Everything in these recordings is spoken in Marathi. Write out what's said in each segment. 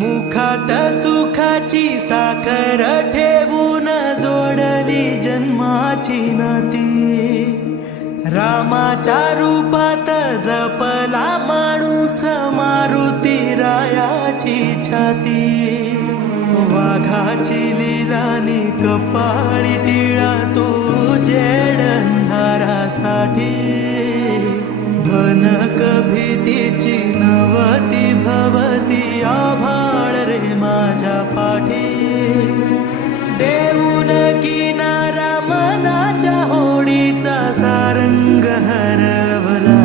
मुखात सुखाची साखर ठेवून जोडली जन्माची नाती, रामाच्या रूपात जपला माणूस मारुती रायाची छाती। वाघाची लिलानी कपाळी टिळा तो जेड अंधारासाठी, भनक भीतीची नवती भवती आभाळ रे माझ्या पाठी। देऊन किनारा मनाच्या होडीचा सारंग हरवला,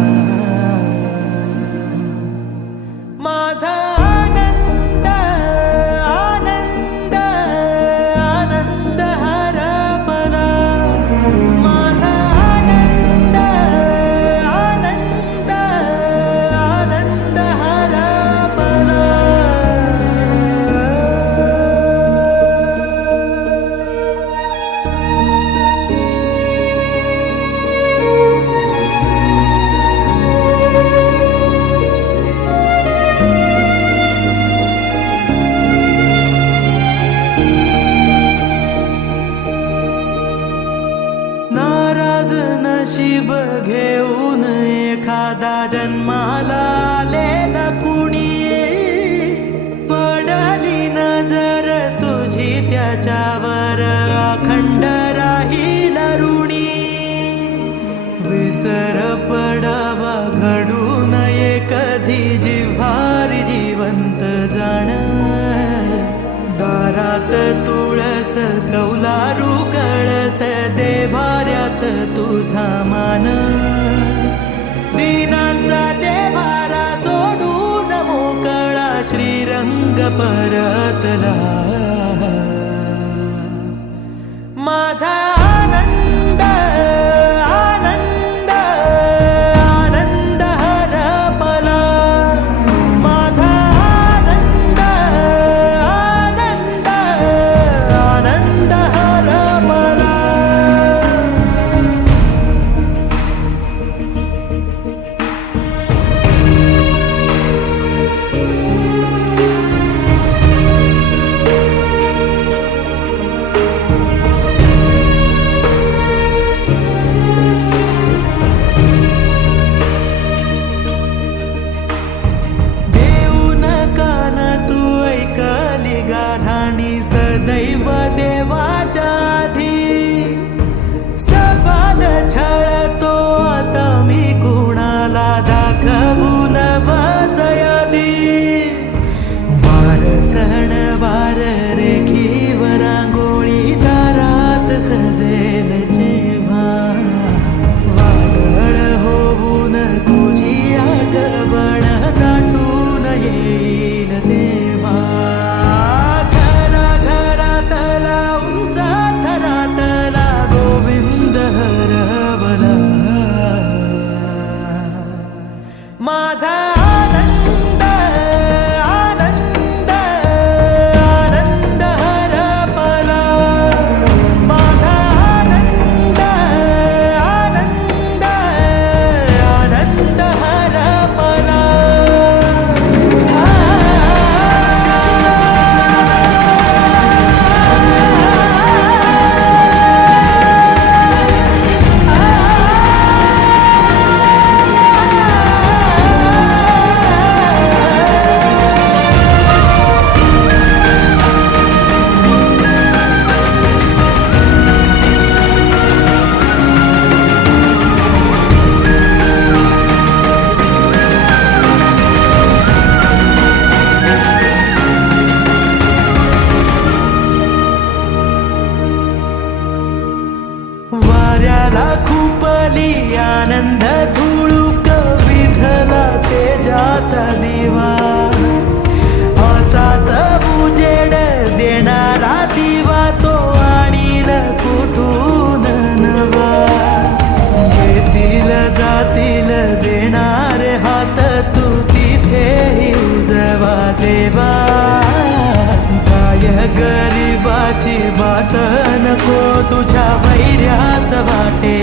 माझा आनंद आनंद आनंद हरपला, माझा आनंद आनंद आनंद हरपला। नाराज नशीब घेऊन एखादा जन्माला आलेला कुणी, पडली नजर तुझी त्याच्यावर अखंड राहील ऋणी। विसर पडावा घडू नये कधी जिव्हारी जिवंत जाण, दारात तुळस कौलारू कळस देवाऱ्यात तुझा मान। दीनांचा देवारा सोडून मोकळा श्रीरंग परतला, माझा आनंद आनंद आनंद हरपला, माझा आनंद आनंद आनंद हरपला। सदैव देवाच्या आधी सपाल छळतो आता मी कुणाला दाखवून वजयादी। वार सणवार रेखीवर रांगोळी दारात सजेल जेव्हा, वादळ होऊन तुझी आठवण दाटून येईल तेव्हा। माझा आनंद आनंद आनंद हरपला, माझा आनंद आनंद आनंद हरपला। वाऱ्याला खुपली आनंद झुळूक विझला तेजाचा दिवा, असाच उजेड देणारा दिवा तो आणील कुठून नवा। येतील जातील देणारे हात तू तिथेही उजवा देवा, काय गरीबाची बात नको तुझ्या वैऱ्याच वाटे